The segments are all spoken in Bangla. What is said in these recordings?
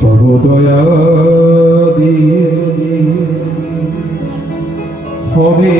তব দয়া দিয়ে হবে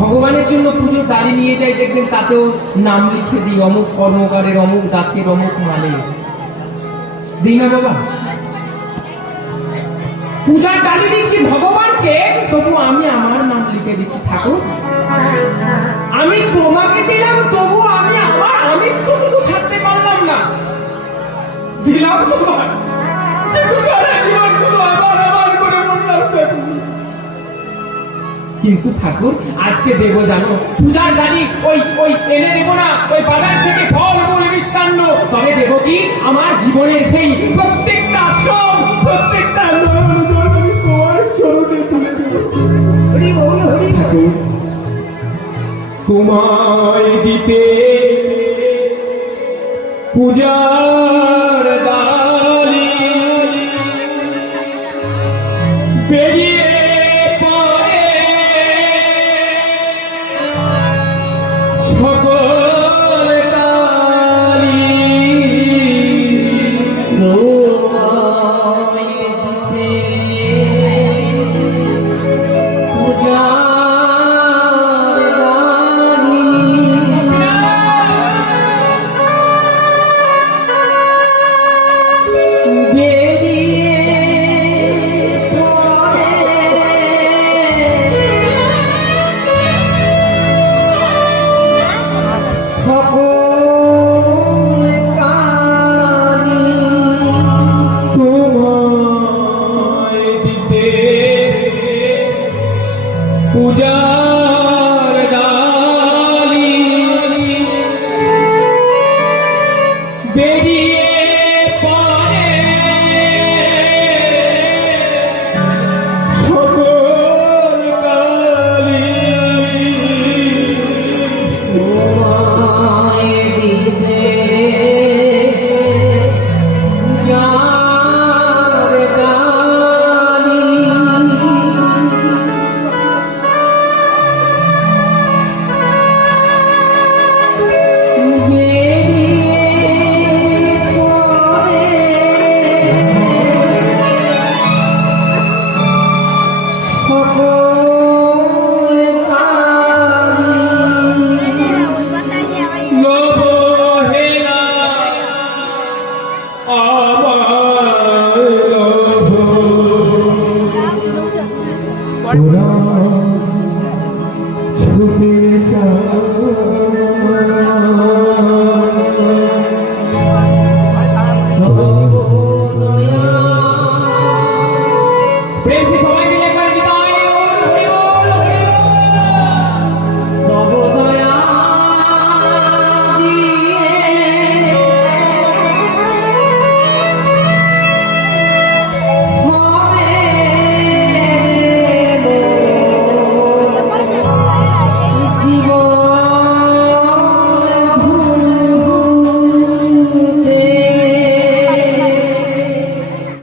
ভগবানের জন্য পুজো দাঁড়ি নিয়ে যাই, দেখবেন তাতেও নাম লিখে দিই, অমুক কর্মকারের, অমুক দাসের, অমুক মালে দিই না বাবা। পূজার ডালি দিচ্ছি ভগবানকে, তবু আমি আমার নাম লিখে দিচ্ছি। ঠাকুর, আমি তোমাকে দিলাম, তবু আমি আমার আমিত্বটুকু ছাড়তে পারলাম না। দিলাম তোমার, কিন্তু সারা জীবন শুধু আমার আমার করে বললাম। কিন্তু ঠাকুর, আজকে দেব জানো পূজার ডালি, ওই এনে দেবো না, ওই বাজার থেকে ফল মূল মিষ্টান্ন, তবে দেবো কি আমার জীবনের সেই প্রত্যেকটা শ্রম, প্রত্যেকটা ঠাকুর, তোমায় দিতে পূজা